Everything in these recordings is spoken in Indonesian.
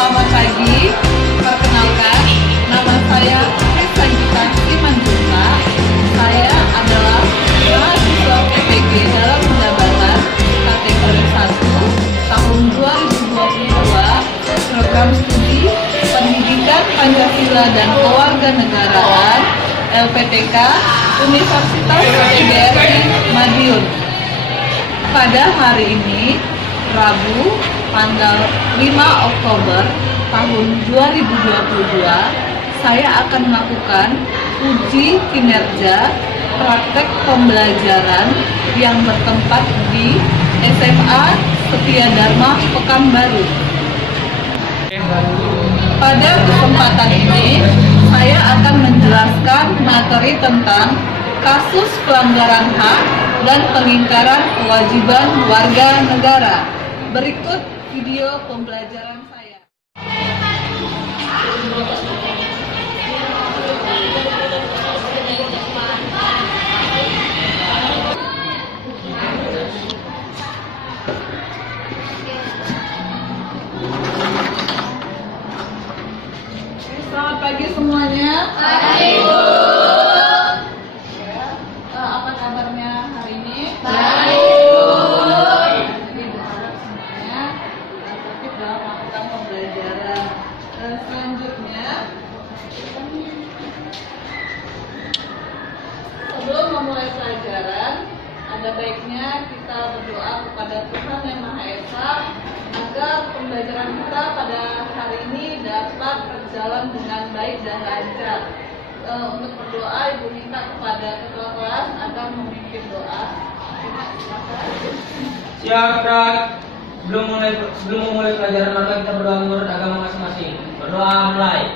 Selamat pagi, perkenalkan, nama saya Sanjita Simanjunta. Saya adalah mahasiswa PPG dalam pendapatan kategori 1 tahun 2022, program studi Pendidikan Pancasila dan Kewarganegaraan LPTK Universitas PGRI Madiun. Pada hari ini, Rabu, tanggal 5 Oktober tahun 2022, saya akan melakukan uji kinerja praktek pembelajaran yang bertempat di SMA Setia Dharma Pekanbaru. Pada kesempatan ini, saya akan menjelaskan materi tentang kasus pelanggaran HAM dan pengingkaran kewajiban warga negara. Berikut video pembelajaran saya. Selamat pagi semuanya. Pagi, Bu. Apa kabarnya hari ini? Baik, Bu. Jadi berharap semuanya aktif dalam melakukan pembelajaran. Dan selanjutnya, sebelum memulai pelajaran, ada baiknya kita berdoa kepada Tuhan Yang Maha Esa agar pembelajaran kita pada hari ini dapat berjalan dengan baik dan lancar. Untuk berdoa, Ibu minta kepada ketua kelas agar memimpin doa. Siap, Kak. Sebelum memulai pelajaran, mari kita berdoa menurut agama masing-masing. Berdoa mulai.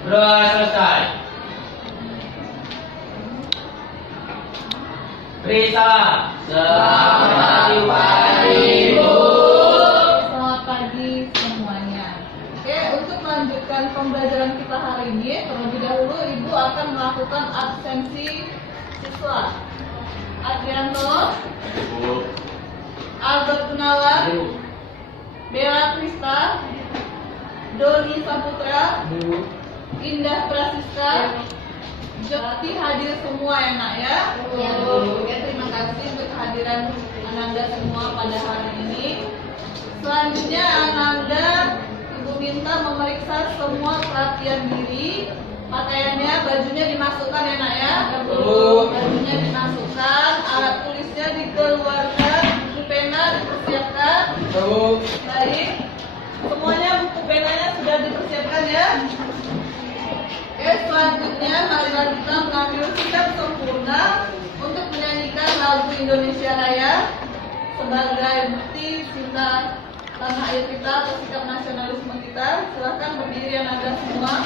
Berdoa selesai. Beri salam. Selamat pagi, Bu. Selamat pagi semuanya. Oke, untuk melanjutkan pembelajaran kita hari ini, terlebih dahulu Ibu akan melakukan absensi siswa. Adrianto, Albert Gunawan, Bella Krista, Doni Saputra, Indah Prasiska, Joti hadir semua ya nak ya. Ya, Bu. Oke, terima kasih untuk kehadiran Ananda semua pada hari ini. Selanjutnya Ananda, Ibu minta memeriksa semua pelatihan diri. Pakaiannya, bajunya dimasukkan ya nak ya. Bu. Bajunya dimasukkan, alat tulisnya dikeluarkan, buku pena dipersiapkan. Baik, semuanya buku penanya sudah dipersiapkan ya. Oke, selanjutnya marilah kita mengambil sikap sempurna untuk menyanyikan lagu Indonesia Raya sebagai bukti cinta tanah air kita atau sikap nasionalisme kita. Silakan berdiri Anda semua.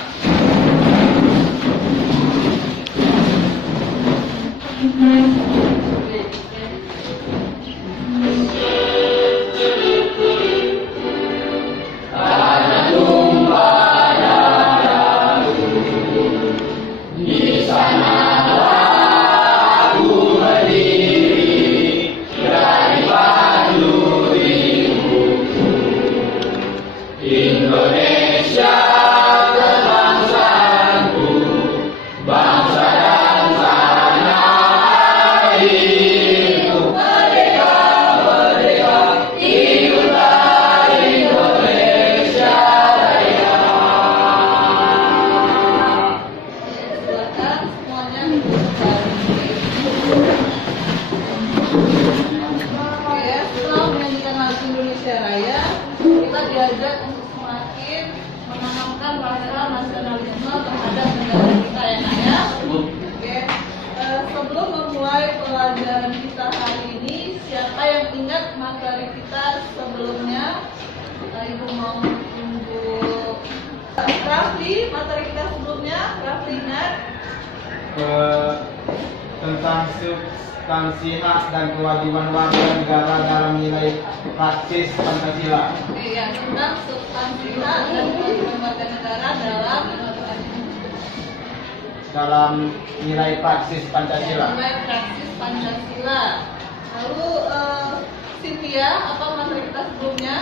Indonesia kebangsaanku, bangsa dan tanah airku. Merdeka, merdeka, hiduplah Indonesia Raya. Silakan semuanya duduk kembali. Oke, setelah menyanyikan lagu Indonesia Raya, kita diajak untuk semakin menanamkan rasa nasionalisme terhadap negara kita ya nak ya. Oke, sebelum memulai pelajaran kita hari ini, siapa yang ingat materi kita sebelumnya? Ibu mau tunjuk Rafli, materi kita sebelumnya. Rafli ingat? Tentang substansi hak dan kewajiban warga negara dalam nilai praktis Pancasila. Oke, ya, tentang substansi hak dan kewajiban warga negara dalam Dalam nilai praktis Pancasila. nilai praksis Pancasila. Lalu Cynthia, apa materi kita sebelumnya?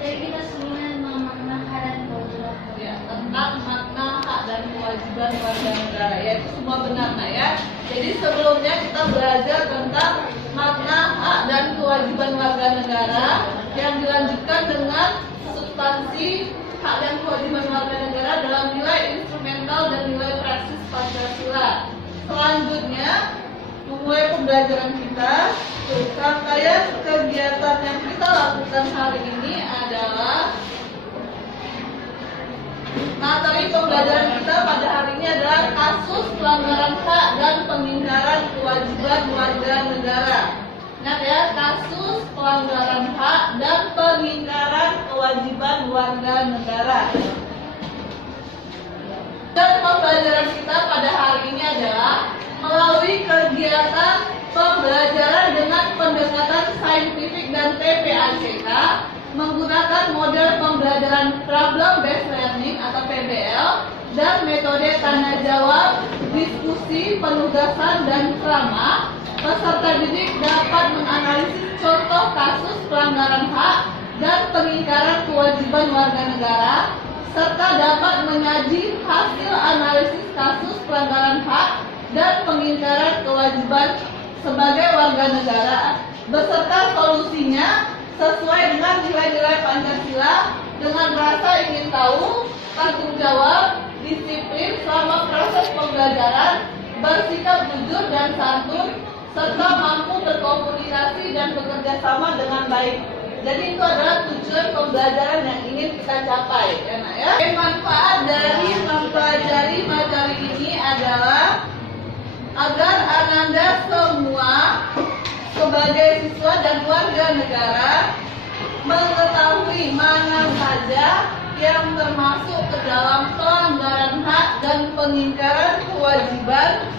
Jadi kita sebelumnya mengenal hak dan kewajiban. Ya, tentang makna hak dan kewajiban warga negara. Ya, itu semua benar, Nak, ya. Jadi sebelumnya kita belajar tentang makna hak dan kewajiban warga negara yang dilanjutkan dengan substansi hak dan kewajiban warga negara dalam nilai instrumental dan nilai praksis Pancasila. Selanjutnya, memulai pembelajaran kita, rangkaian kegiatan yang kita lakukan hari ini adalah materi pembelajaran kita pada hari ini adalah kasus pelanggaran hak dan pengingkaran kewajiban warga negara. Ingat ya, kasus pelanggaran hak dan pengingkaran kewajiban warga negara. Dan pembelajaran kita pada hari ini adalah melalui kegiatan pembelajaran dengan pendekatan saintifik dan TPACK menggunakan model pembelajaran problem based learning atau PBL dan metode tanya jawab, diskusi, penugasan dan ceramah. Peserta didik dapat menganalisis contoh kasus pelanggaran hak dan pengingkaran kewajiban warga negara serta dapat menyaji hasil analisis kasus pelanggaran hak dan pengingkaran kewajiban sebagai warga negara beserta solusinya sesuai dengan nilai-nilai Pancasila dengan rasa ingin tahu, tanggung jawab, disiplin selama proses pembelajaran, bersikap jujur dan santun, serta mampu berkomunikasi dan bekerja sama dengan baik. Jadi itu adalah tujuan pembelajaran yang ingin kita capai, ya, Nak, ya. Manfaat dari mempelajari materi ini adalah agar Ananda semua sebagai siswa dan warga negara mengetahui mana saja yang termasuk ke dalam pelanggaran hak dan pengingkaran kewajiban.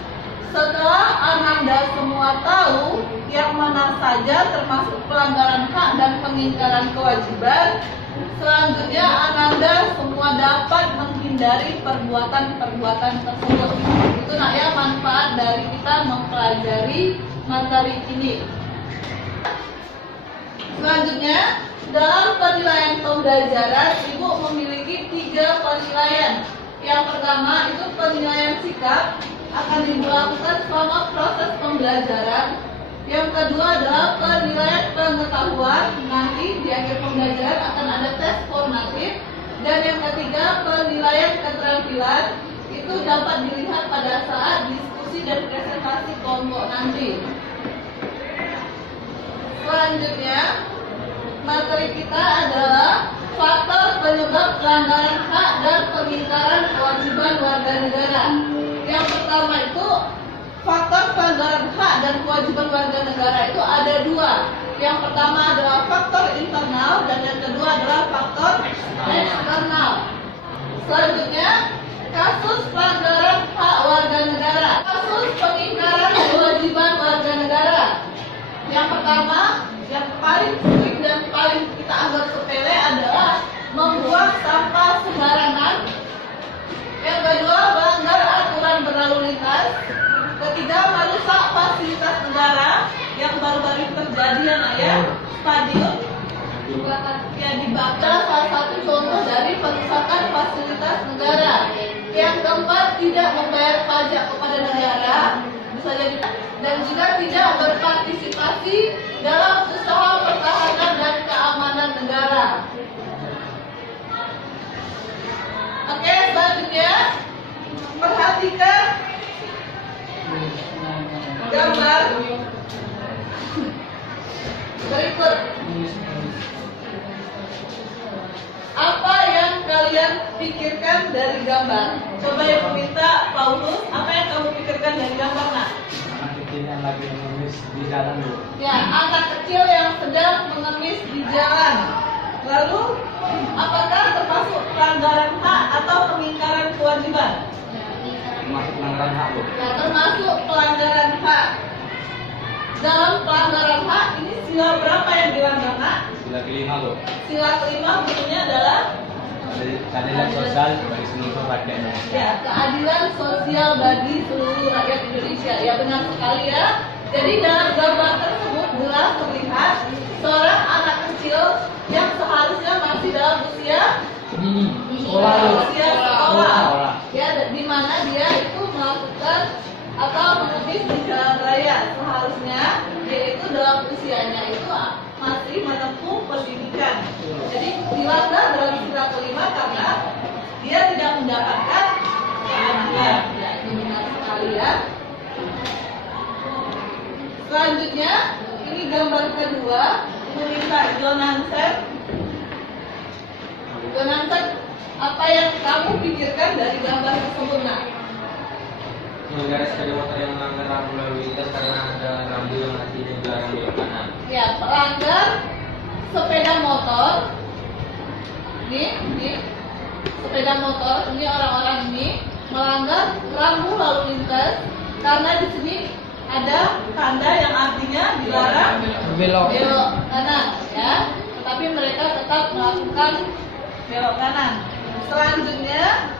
Setelah Ananda semua tahu yang mana saja termasuk pelanggaran hak dan pengingkaran kewajiban, selanjutnya Ananda semua dapat menghindari perbuatan-perbuatan tersebut. Itu, Nak, ya, manfaat dari kita mempelajari materi ini. Selanjutnya, dalam penilaian pembelajaran, Ibu memiliki 3 penilaian. Yang pertama itu penilaian sikap akan dilakukan selama proses pembelajaran. Yang kedua adalah penilaian pengetahuan, nanti di akhir pembelajaran akan ada tes formatif. Dan yang ketiga penilaian keterampilan, itu dapat dilihat pada saat diskusi dan presentasi kelompok nanti. Selanjutnya, materi kita adalah faktor penyebab pelanggaran hak dan pengingkaran kewajiban warga negara. Yang pertama itu faktor pelanggaran hak dan kewajiban warga negara itu ada 2. Yang pertama adalah faktor internal dan yang kedua adalah faktor eksternal. Selanjutnya, kasus pelanggaran hak warga negara, kasus pengingkaran kewajiban warga negara. Yang pertama, yang paling sering dan paling kita anggap sepele adalah membuang sampah sembarangan. Yang kedua, melanggar aturan berlalu lintas. Ketiga, merusak fasilitas negara yang baru-baru terjadi, ya, Nak, ya. Stadion ya dibakar, salah satu contoh dari perusakan fasilitas negara. Yang keempat, tidak membayar pajak kepada negara, bisa jadi, dan juga tidak berpartisipasi dalam usaha pertahanan dan keamanan negara. Oke, selanjutnya perhatikan gambar berikut. Apa yang kalian pikirkan dari gambar? Coba Ibu minta Paulus, apa yang kamu pikirkan dari gambar, Nak? Anak kecil yang lagi mengemis di jalan, Bu. Ya, anak kecil yang sedang mengemis di jalan. Lalu, apakah termasuk pelanggaran hak atau pengingkaran kewajiban? Termasuk pelanggaran hak, Bu. Ya, termasuk pelanggaran hak. Dalam pelanggaran hak ini sila berapa yang dilanggar, Nak? Sila kelima, Bu. Sila kelima bunyinya adalah Keadilan sosial bagi seluruh rakyat Indonesia. ya, keadilan sosial bagi seluruh rakyat Indonesia. Ya, benar sekali, ya. Jadi dalam gambar tersebut jelas terlihat seorang anak kecil yang seharusnya masih dalam usia sekolah. Ya, di mana dia itu melakukan atau menepis di jalan raya. Seharusnya dia itu dalam usianya itu masih menempuh pendidikan. Jadi dilanggar dalam sila kelima karena dia tidak mendapatkan keadilan. Ya, ini benar sekali ya. Selanjutnya, ini gambar kedua, meminta Jonathan, apa yang kamu pikirkan dari gambar tersebut, nak? Mengendarai sepeda motor yang melanggar rambu lalu lintas karena ada rambu yang masih dilarang belok kanan. Ya, pelanggar sepeda motor. Ini sepeda motor, ini orang-orang ini melanggar rambu lalu lintas karena di sini ada tanda yang artinya dilarang belok kanan, ya. Tetapi mereka tetap melakukan belok kanan. Selanjutnya,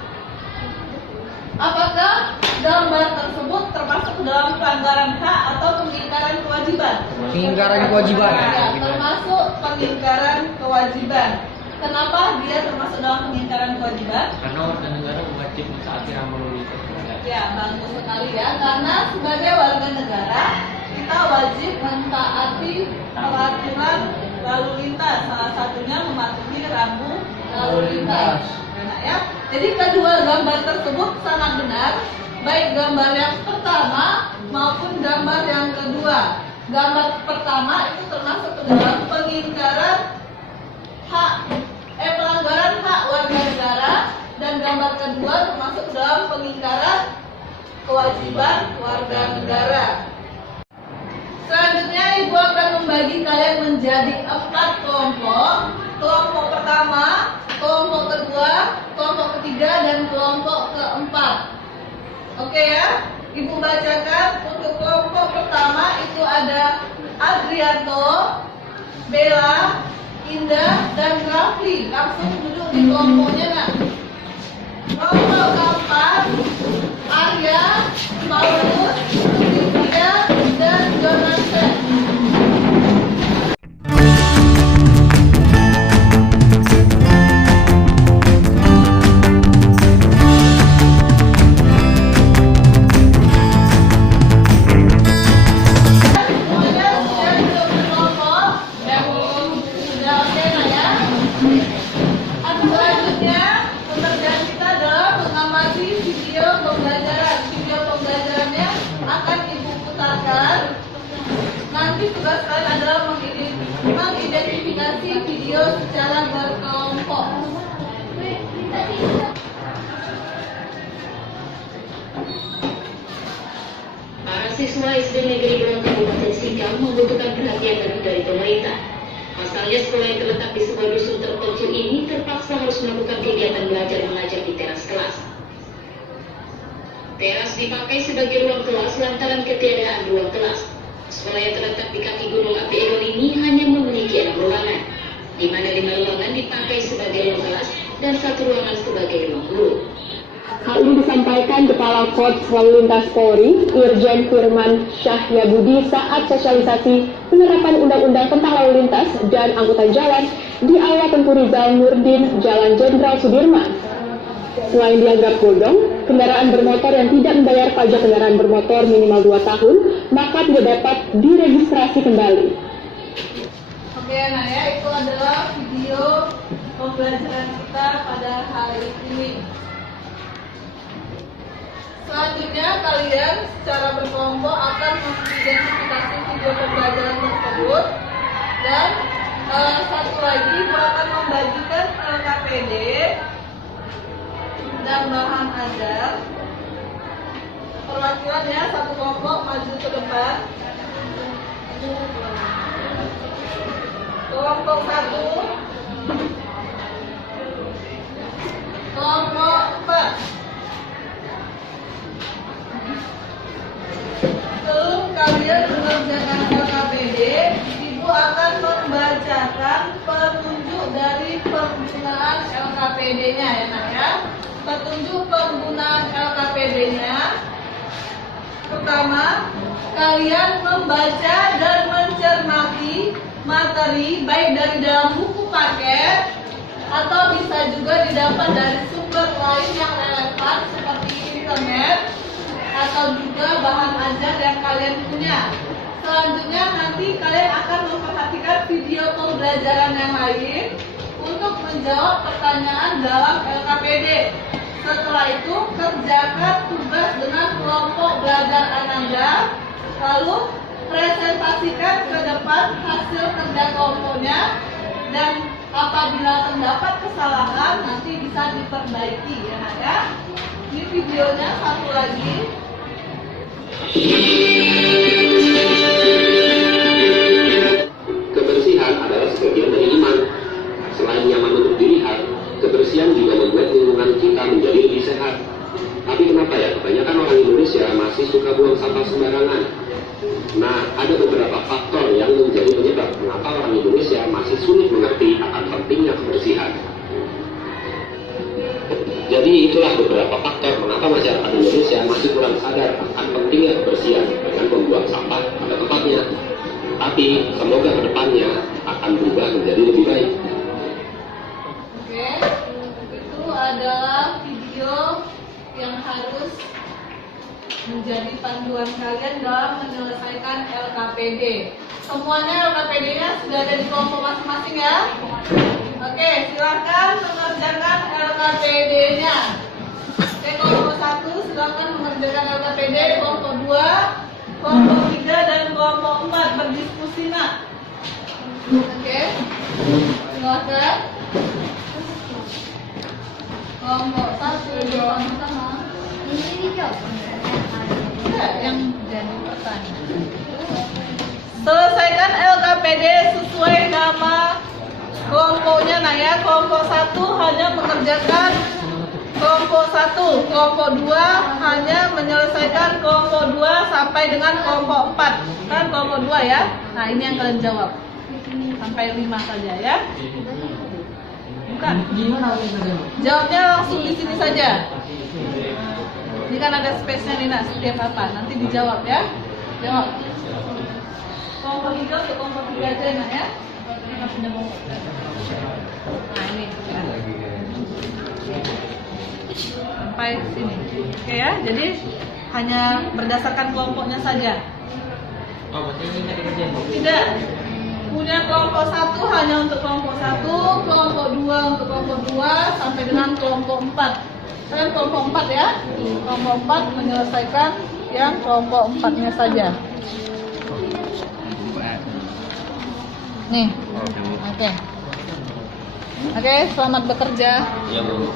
apakah gambar tersebut termasuk dalam pelanggaran hak atau pengingkaran kewajiban? Pengingkaran kewajiban. Ya, termasuk pengingkaran kewajiban. Kenapa dia termasuk dalam pengingkaran kewajiban? Karena warga negara wajib mentaati rambu lalu lintas. Ya, bagus sekali ya. Karena sebagai warga negara kita wajib mentaati peraturan lalu lintas. Salah satunya mematuhi rambu lalu lintas. Nah, ya. Jadi kedua gambar tersebut sangat benar, baik gambar yang pertama maupun gambar yang kedua. Gambar pertama itu termasuk ke dalam pengingkaran pelanggaran hak warga negara, dan gambar kedua termasuk ke dalam pengingkaran kewajiban warga negara. Selanjutnya Ibu akan membagi kalian menjadi 4 kelompok. Kelompok pertama, kelompok kedua, kelompok ketiga, dan kelompok keempat. Oke ya, Ibu bacakan. Untuk kelompok pertama itu ada Adrianto, Bella, Indah, dan Rafli. Langsung duduk di kelompoknya, nak. Kelompok keempat, Arya, Paulus, Cynthia, dan Jonathan. Semuanya sudah duduk di kelompok? Sudah oke, nak ya? Selanjutnya, pekerjaan kita adalah mengamati video pembelajaran. Video pembelajarannya akan Ibu putarkan. Nanti tugas kalian adalah mengidentifikasi video secara berkelompok. Para siswa SD Negeri Berang Kabupaten Singkang membutuhkan perhatian lebih dari pemerintah. Pasalnya sekolah yang terletak di sebuah dusun terpencil ini terpaksa harus melakukan kegiatan belajar mengajar di teras kelas. Teras dipakai sebagai ruang kelas lantaran ketiadaan ruang kelas. Sekolah yang terletak di kaki Gunung Api Eron ini hanya memiliki 6 ruangan, di mana 5 ruangan dipakai sebagai ruang kelas dan 1 ruangan sebagai ruang guru. Hal ini disampaikan Kepala Korps Lalu Lintas Polri, Irjen Firman Syahyabudi saat sosialisasi penerapan Undang-Undang tentang Lalu Lintas dan Angkutan Jalan di Aula Tengku Rizal Nurdin, Jalan Jenderal Sudirman. Selain dianggap bodong, kendaraan bermotor yang tidak membayar pajak kendaraan bermotor minimal 2 tahun, maka tidak dapat diregistrasi kembali. Oke, nah ya, itu adalah video pembelajaran kita pada hari ini. Selanjutnya kalian secara berkelompok akan mengidentifikasi video pembelajaran tersebut, dan satu lagi Ibu akan membagikan LKPD dan bahan ajar. Perwakilannya satu kelompok maju ke depan. Kelompok 1, kelompok 4. Sebelum kalian mengerjakan LKPD, Ibu akan membacakan petunjuk dari penggunaan LKPD-nya ya, nak ya. Petunjuk penggunaan LKPD-nya. Pertama, kalian membaca dan mencermati materi baik dari dalam buku paket atau bisa juga didapat dari sumber lain yang relevan seperti internet atau juga bahan ajar yang kalian punya. Selanjutnya nanti kalian akan memperhatikan video pembelajaran yang lain untuk menjawab pertanyaan dalam LKPD. Setelah itu kerjakan tugas dengan kelompok belajar Ananda, lalu presentasikan ke depan hasil kerja kelompoknya, dan apabila terdapat kesalahan nanti bisa diperbaiki ya Nak ya. Ini videonya satu lagi. Kebersihan adalah sebagian dari iman. Selain nyaman untuk dilihat, kebersihan juga membuat lingkungan kita menjadi lebih sehat. Tapi kenapa ya kebanyakan orang Indonesia masih suka buang sampah sembarangan? Nah, ada beberapa faktor yang menjadi penyebab mengapa orang Indonesia masih sulit mengerti akan pentingnya kebersihan. Jadi itulah beberapa faktor mengapa masyarakat Indonesia masih kurang sadar akan pentingnya kebersihan dengan membuang sampah pada tempatnya. Tapi semoga kedepannya akan berubah menjadi lebih baik. Oke, itu adalah video yang harus menjadi panduan kalian dalam menyelesaikan LKPD. Semuanya LKPD-nya sudah ada di kelompok masing-masing ya. Oke, silakan mengerjakan LKPD-nya. Oke, kelompok 1 silakan mengerjakan LKPD, kelompok 2, kelompok 3 dan kelompok 4 berdiskusi nak. Oke, silakan. Kelompok 1 sama Ini dijawab. yang jadi pertanyaan. Selesaikan LKPD sesuai nama kelompoknya nah ya. Kelompok 1 hanya mengerjakan kelompok 1, kelompok 2 hanya menyelesaikan kelompok 2 sampai dengan kelompok 4. Kan kelompok 2 ya. Nah, ini yang kalian jawab. Sampai 5 saja ya. Bukan. Gimana kita Jawabnya langsung di sini saja. Ini kan ada space-nya nih nak, setiap apa. Nanti dijawab ya. Jawab. Kelompok 3 untuk kelompok 3 aja nak ya. Nah ini ya. Sampai sini. Oke ya, jadi hanya berdasarkan kelompoknya saja. Oh, berarti ini nggak dikerjain. Tidak. Punya kelompok 1 hanya untuk kelompok 1, kelompok 2 untuk kelompok 2 sampai dengan kelompok 4. Kalian kelompok 4 ya. Kelompok 4 menyelesaikan yang kelompok 4-nya saja. Nih. Oke. Oke, selamat bekerja. Ya, Bu.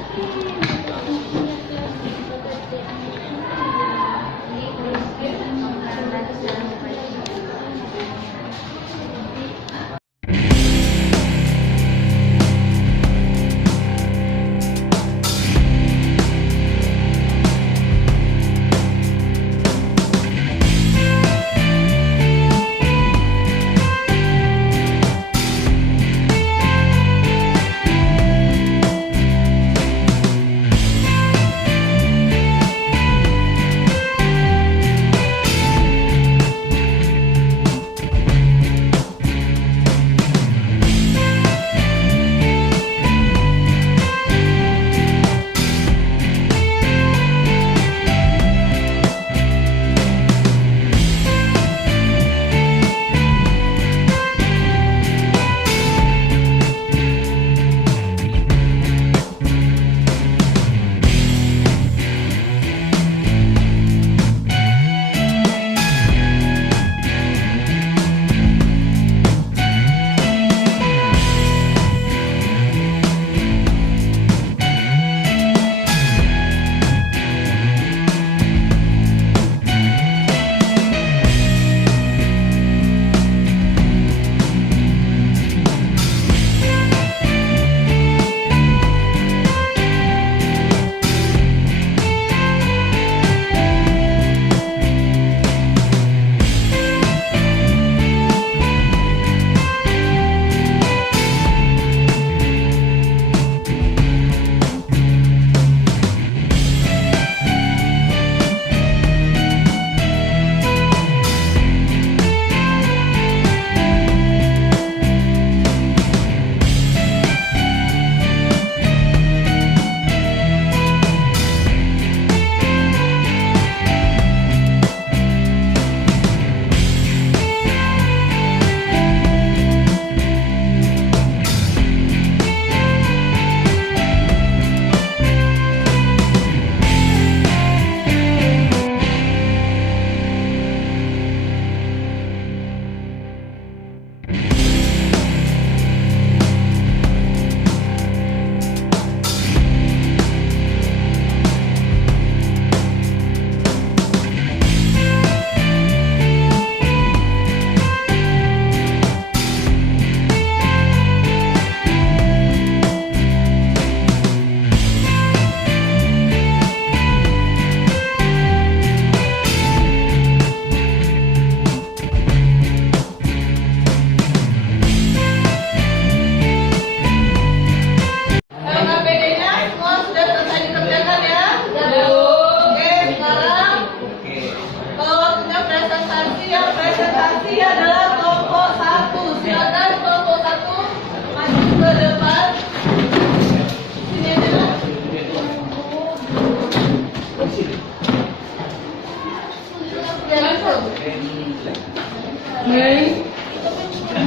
Oke,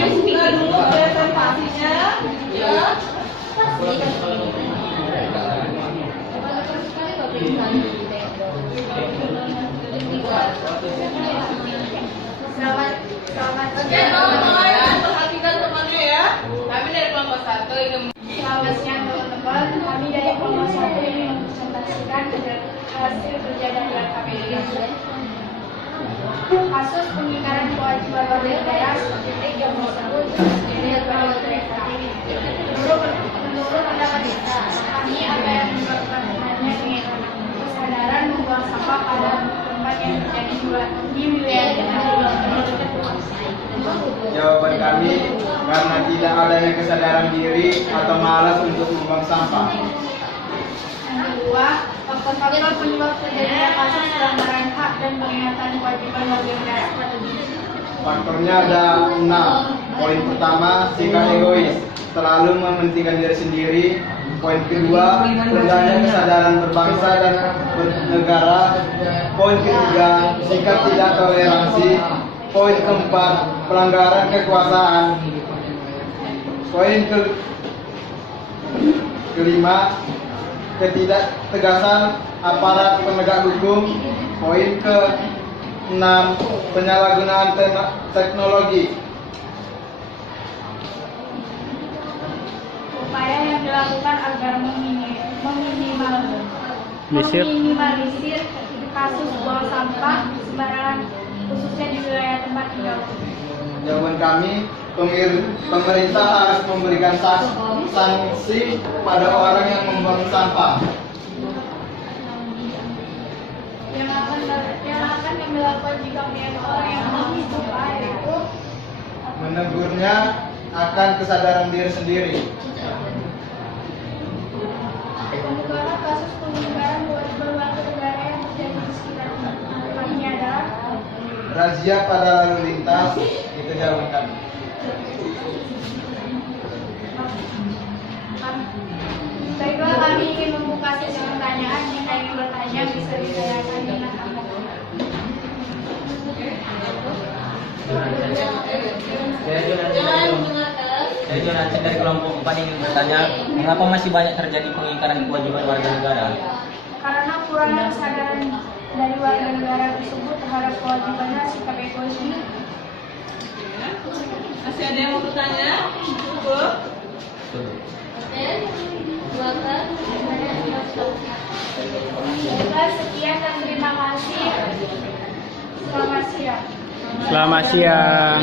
bismillah dulu presentasinya. Ya. Oke, teman-teman, perhatikan temannya ya. Kami dari kelompok 1 ingin Selamat siang teman-teman, kami dari kelompok 1 ini mempresentasikan hasil kerja dari LKPD. Kasus pengingkaran kewajiban warga negara titik yang tersebut dilihat pada mereka. Menurut pendapat kita, kami apa yang menyebabkan hanya dengan kesadaran membuang sampah pada tempat yang terjadi di wilayah kita. Jawaban kami karena tidak adanya kesadaran diri atau malas untuk membuang sampah. Yang kedua, faktor-faktor penyebab terjadinya kasus pelanggaran hak dan pengingkatan kewajiban warga negara pada diri. Faktornya ada 6. Poin pertama, sikap egois, selalu mementingkan diri sendiri. Poin kedua, rendahnya kesadaran berbangsa dan bernegara. Poin ketiga, sikap tidak toleransi. Poin keempat, pelanggaran kekuasaan. Poin kelima, ketidaktegasan aparat penegak hukum. Poin ke-6, penyalahgunaan teknologi. Upaya yang dilakukan agar meminimalisir kasus buang sampah sembarangan khususnya di wilayah tempat tinggal. Jawaban kami, pemerintah harus memberikan sanksi pada orang yang membuang sampah. Yang akan kami lakukan jika melihat orang yang membuang sampah yaitu Menegurnya akan kesadaran diri sendiri. pembukaan kasus pengingkaran kewajiban warga negara yang terjadi di sekitar kami adalah Razia pada lalu lintas, itu jawaban kami. Baiklah, kami ingin membuka sesi pertanyaan. Jika ingin bertanya bisa ditanyakan dengan Anda. Saya Jonathan dari kelompok 4 ingin bertanya, mengapa masih banyak terjadi pengingkaran kewajiban warga negara? Karena kurangnya kesadaran dari warga negara tersebut terhadap kewajibannya sikap egois ini. Masih ada yang mau bertanya? Cukup? Baiklah, sekian dan terima kasih. Selamat siang. Selamat siang.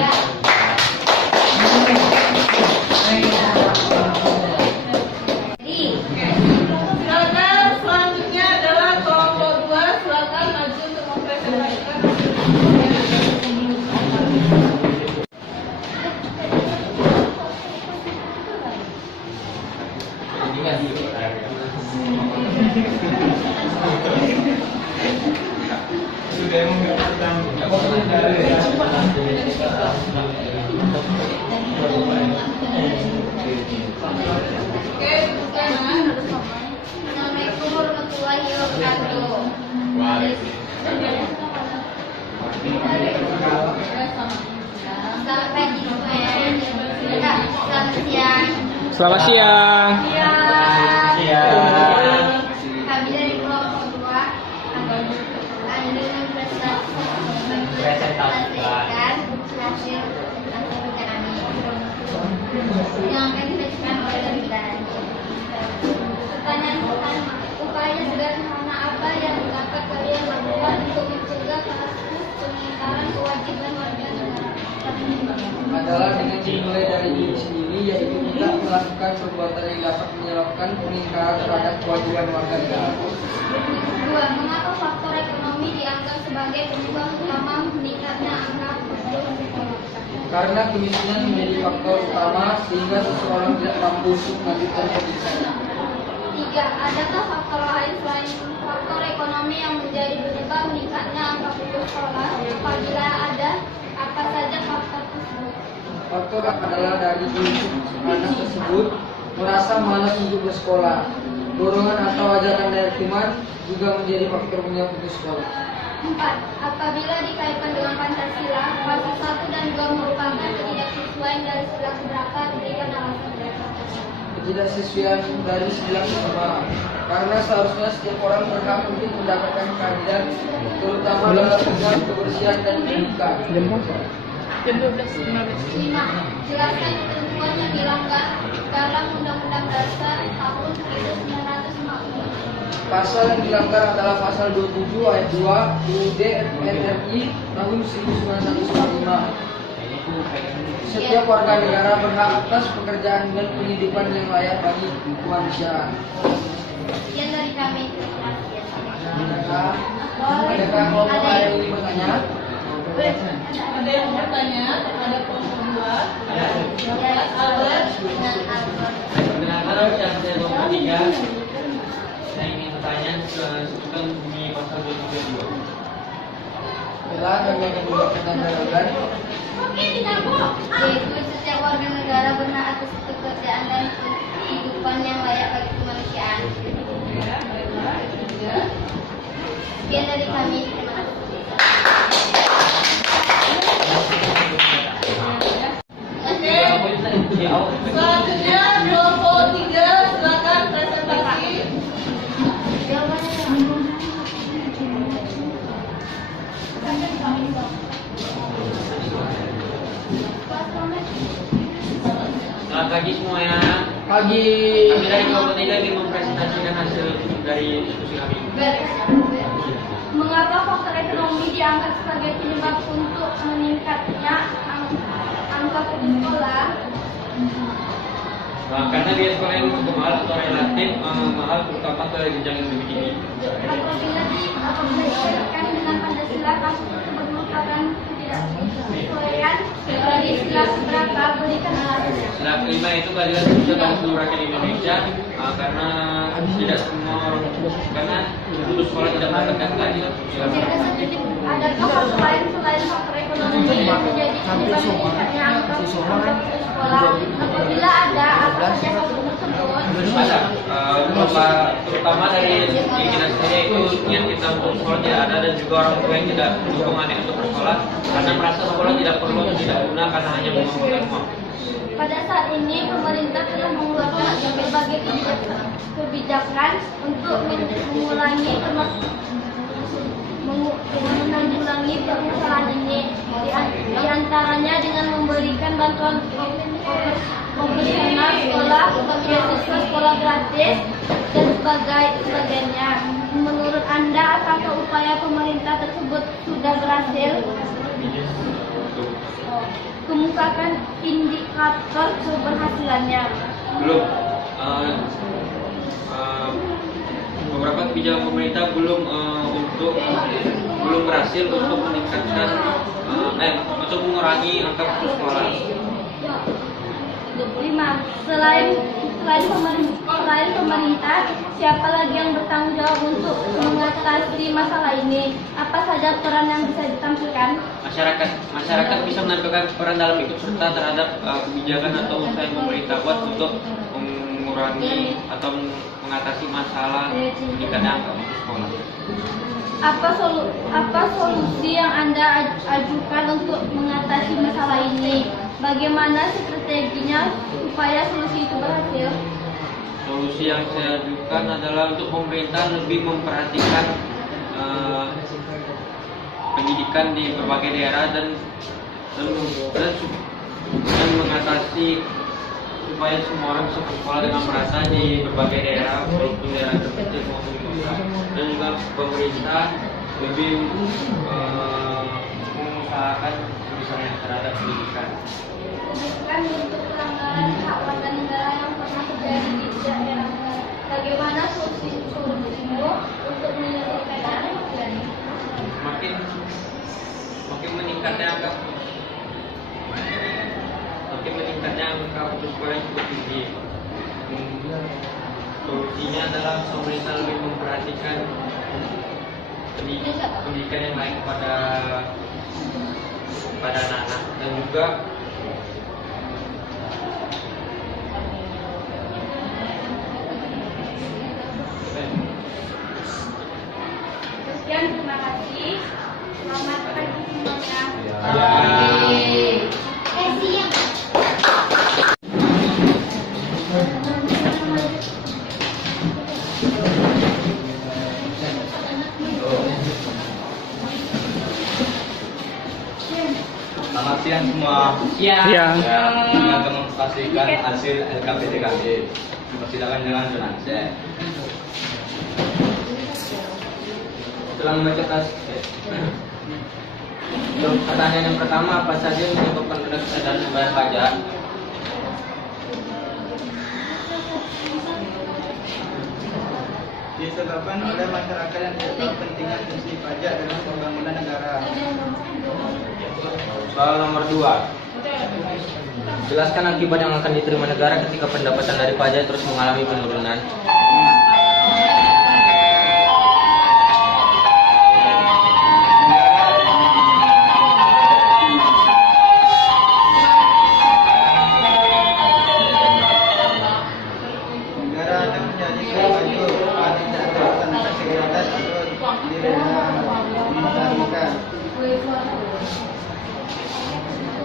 Silakan, selanjutnya adalah kelompok 2. Silakan maju untuk mempresentasikan. Sudah Oke, Assalamualaikum warahmatullahi wabarakatuh. Selamat pagi semuanya. Selamat siang. Selamat siang. Kami dari kelompok 2 akan mempresentasikan hasil kerja kami yang akan dibacakan oleh kita. Pertanyaan pertama, upaya sederhana apa yang dapat kalian lakukan untuk mencegah kasus pengingkaran kewajiban warga negara? Adalah dengan dimulai dari diri sendiri, yaitu tidak melakukan perbuatan yang dapat menyebabkan pengingkaran terhadap kewajiban warga negara. Kedua, mengapa faktor ekonomi dianggap sebagai penyebab utama meningkatnya angka putus sekolah? Karena kemiskinan menjadi faktor utama sehingga seseorang tidak mampu untuk melanjutkan pendidikannya. Tiga, adakah faktor lain selain faktor ekonomi yang menjadi penyebab meningkatnya angka putus sekolah? Apabila ada, apa saja faktor tersebut? Faktor adalah dari diri anak tersebut merasa malas untuk bersekolah. dorongan atau ajaran dari teman juga menjadi faktor penyebab putus sekolah. 4. Apabila dikaitkan dengan Pancasila, pasal 1 dan 2 merupakan ketidaksesuaian dari sila keberapa berikan alasan mereka. Ketidaksesuaian dari sila keberapa, karena seharusnya setiap orang berhak untuk mendapatkan keadilan, terutama dalam bidang kebersihan dan pendidikan. 5. Jelaskan ketentuan yang dilanggar dalam Undang-Undang Dasar tahun 1945. Pasal yang dilanggar adalah pasal 27 ayat 2 UUD RI tahun 1945. Setiap warga negara berhak atas pekerjaan dan penghidupan yang layak bagi kemanusiaan. Sekian dari kami. Terima kasih. Adakah kelompok lain yang ingin bertanya? Ada yang mau bertanya? Ada kelompok 2. Albert. Perkenalkan, saya kelompok 3. Saya ingin bertanya sebutkan bunyi pasal 22. Bila kami akan membacakan pertanyaan. Yaitu setiap warga negara berhak atas pekerjaan dan kehidupan yang layak bagi kemanusiaan. Sekian dari kami. Terima kasih. Oke. Selanjutnya kelompok 3, silakan presentasi. Selamat pagi semuanya. Pagi. Kami dari kelompok 3 ingin mempresentasikan hasil dari diskusi kami. Mengapa faktor ekonomi diangkat sebagai penyebab untuk meningkatnya angka putus sekolah? Karena biaya sekolah yang cukup mahal atau relatif mahal, terutama ke jenjang yang lebih tinggi. Apabila dikaitkan dengan Pancasila, kasus tersebut merupakan ketidaksesuaian dari sila keberapa berikan alasan. Sila kelima itu keadilan sosial bagi seluruh rakyat Indonesia, karena tidak semua orang karena putus sekolah tidak mendapatkan keadilan sosial. Adakah faktor lain selain faktor ekonomi yang menjadi penyebab meningkatnya angka putus sekolah? Apabila ada, apa saja faktor tersebut? Ada, terutama dari keinginan saya itu niat kita untuk sekolah tidak ada, dan juga orang tua yang tidak mendukung anak untuk bersekolah karena merasa sekolah tidak perlu atau tidak guna karena hanya mengumpulkan uang. Pada saat ini pemerintah telah mengeluarkan berbagai kebijakan untuk menanggulangi permasalahan ini. Di antaranya dengan memberikan bantuan operasional sekolah, beasiswa sekolah gratis, dan sebagainya. Menurut Anda, apakah upaya pemerintah tersebut sudah berhasil? Kemukakan indikator keberhasilannya. Belum. Beberapa kebijakan pemerintah belum berhasil untuk meningkatkan untuk mengurangi angka putus sekolah. 5. Selain pemerintah, siapa lagi yang bertanggung jawab untuk mengatasi masalah ini? Apa saja peran yang bisa ditampilkan? Masyarakat bisa menampilkan peran dalam ikut serta terhadap kebijakan atau usaha yang pemerintah buat untuk mengurangi atau mengatasi masalah meningkatnya angka putus sekolah. Apa solusi yang Anda ajukan untuk mengatasi masalah ini? Bagaimana strateginya supaya solusi itu berhasil? Solusi yang saya ajukan adalah untuk pemerintah lebih memperhatikan pendidikan di berbagai daerah dan mengatasi supaya semua orang bisa bersekolah dengan merata di berbagai daerah, walaupun daerah terpencil maupun di kota. Dan juga pemerintah lebih mengusahakan misalnya terhadap pendidikan. Bukan untuk pelanggaran hak warga negara yang pernah terjadi di daerah. Bagaimana solusimu untuk menyelesaikan ini? Makin meningkatnya angka putus sekolah yang cukup tinggi. Solusinya adalah pemerintah lebih memperhatikan pendidikan yang lain kepada anak-anak, dan juga kasih. Selamat pagi semuanya. Siang. Selamat siang semua. Siang. Kami akan mempresentasikan hasil LKPDKD. Persilakan dengan Jonanse. Setelah membaca tes. Untuk pertanyaan yang pertama, apa saja yang menyebabkan rendah kesadaran membayar pajak? Disebabkan oleh masyarakat yang tidak tahu pentingnya fungsi pajak dalam pembangunan negara. Soal nomor 2. Jelaskan akibat yang akan diterima negara ketika pendapatan dari pajak terus mengalami penurunan. Negara akan menjadikan baju paling tidak terlaksana segera atau direalisasikan.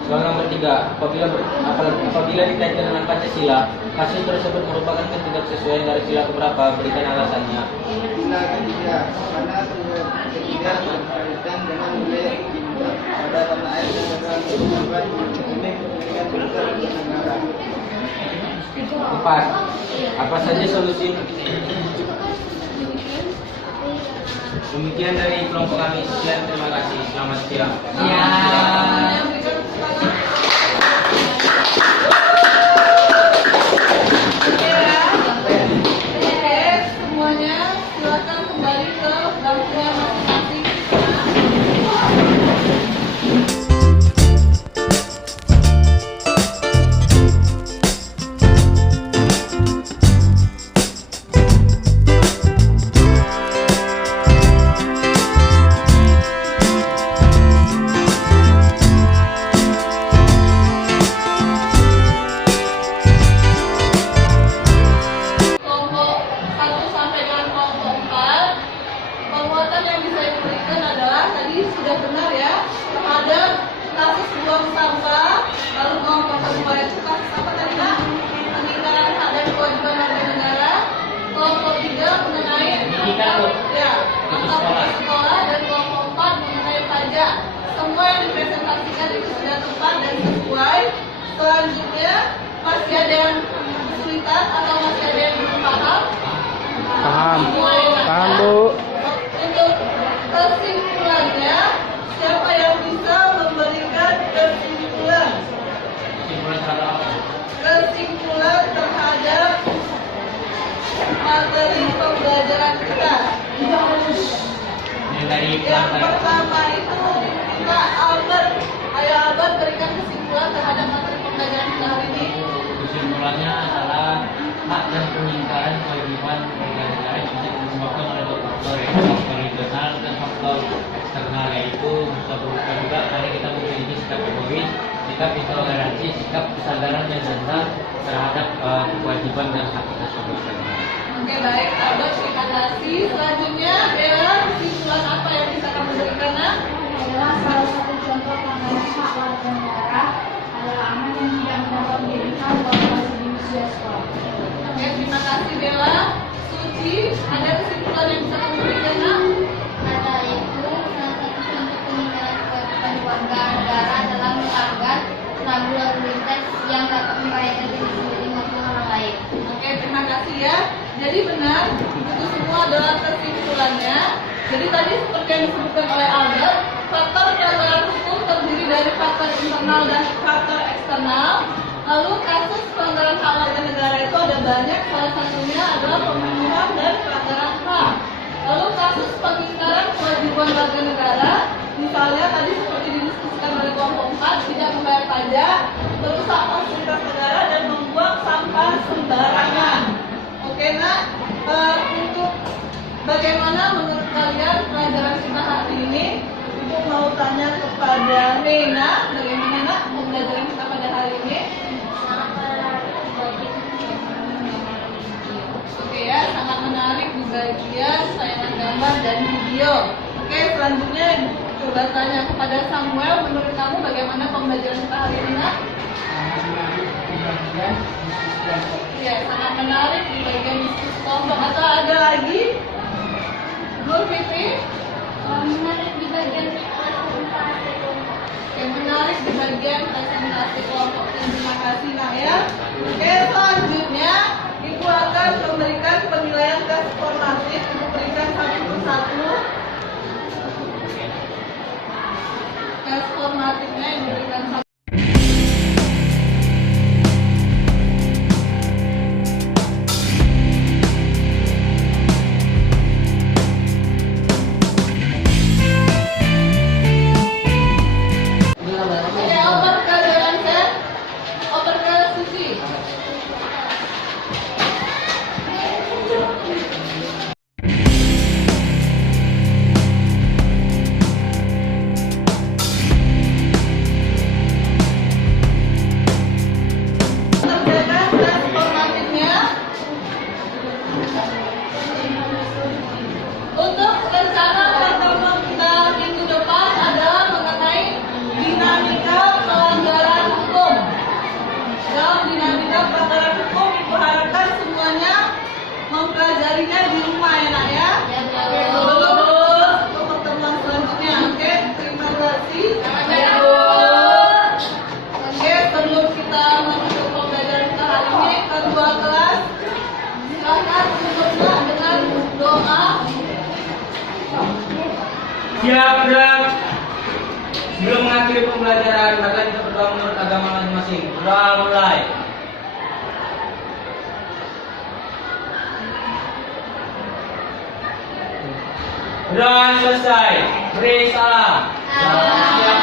Soal nomor 3, apabila dikaitkan dengan Pancasila, kasus tersebut merupakan ketidaksesuaian dari sila keberapa? Berikan alasannya. Sila ketiga, karena ketiga berkaitan dengan nilai pada tanah air dan negara merupakan unik dengan besar negara. 4. Apa saja solusi? Demikian dari kelompok kami. Sekian, terima kasih. Selamat siang. Semuanya silakan kembali ke bangkuan masing-masing. Kelompok 1 sampai dengan kelompok 4, penguatan yang bisa diberikan adalah tadi sudah benar ya, terhadap kasus buang sampah, lalu kelompok kedua itu kasus apa tadi Nak? Peningkatan hak dan kewajiban warga negara. Kelompok 3 mengenai angka sekolah, dan kelompok 4 mengenai pajak. Semua yang dipresentasikan itu sudah tepat dan sesuai. Selanjutnya masih ada yang kesulitan atau masih ada yang belum paham? Paham. Mulai. Paham, Bu. Untuk kesimpulannya, siapa yang bisa memberikan kesimpulan? Kesimpulan terhadap materi pembelajaran kita. Yang pertama itu kita Albert. Ayo Albert berikan kesimpulan terhadap materi pembelajaran kita hari ini. Kesimpulannya adalah hak dan peningkatan kewajiban warga negara bisa disebabkan oleh dua faktor, yaitu faktor internal dan faktor eksternal, yaitu bisa berupa juga karena kita memiliki sikap egois, sikap intoleransi, sikap kesadaran yang rendah terhadap kewajiban dan hak kita sebagai warga negara. Oke baik, Albert terima kasih. Selanjutnya Bella, kesimpulan apa yang bisa kamu berikan? Nak? Adalah salah satu contoh pelanggaran hak warga negara adalah anak yang tidak mendapat pendidikan waktu masih di usia sekolah. Oke, terima kasih Bella. Suci, ada kesimpulan yang bisa kamu berikan? Nak? Ada, yaitu salah satu contoh peninggalan kewajiban warga negara adalah melanggar rambu lalu lintas yang dapat membahayakan diri sendiri maupun orang lain. Oke, terima kasih ya. Jadi benar, itu semua adalah kesimpulannya. Jadi tadi seperti yang disebutkan oleh Albert, faktor pelanggaran hukum terdiri dari faktor internal dan faktor eksternal. Lalu kasus pelanggaran hak warga negara itu ada banyak, salah satunya adalah pembunuhan dan pelanggaran HAM. Lalu kasus pengingkaran kewajiban warga negara, misalnya tadi seperti didiskusikan oleh kelompok 4, tidak membayar pajak, merusak fasilitas negara dan membuang sampah sembarangan. Oke Nak, untuk bagaimana menurut kalian pelajaran kita hari ini? Ibu mau tanya kepada Reina, bagaimana Nak pembelajaran kita pada hari ini? Oke ya, sangat menarik di bagian tayangan gambar dan video. Oke, selanjutnya coba tanya kepada Samuel, menurut kamu bagaimana pembelajaran kita hari ini, Nak? Ya, sangat menarik di bagian diskusi kelompok. Atau ada lagi? Nur Fitri? Menarik di bagian presentasi kelompok. Yang menarik di bagian presentasi kelompok. Terima kasih, Nak, ya. Oke, selanjutnya Ibu akan memberikan penilaian tes formatif. Ibu berikan satu persatu. Tes formatifnya Ibu berikan satu. Oke, oper ke jalan set. Oper ke Susi. Kerjakan tes formatifnya. Untuk rencana pertemuan kita minggu depan adalah mengenai dinamika pelanggaran hukum. Dalam dinamika pelanggaran hukum, Ibu harapkan semuanya mempelajarinya di rumah, ya, Nak, ya. Sebelum ke pertemuan selanjutnya. Oke, terima kasih. Oke, sebelum kita menutup pembelajaran kita hari ini, kedua kelas silakan tutuplah dengan doa. Siap, gerak. Sebelum mengakhiri pembelajaran, maka kita berdoa menurut agama masing-masing. Berdoa mulai. Berdoa selesai. Beri salam. Siap,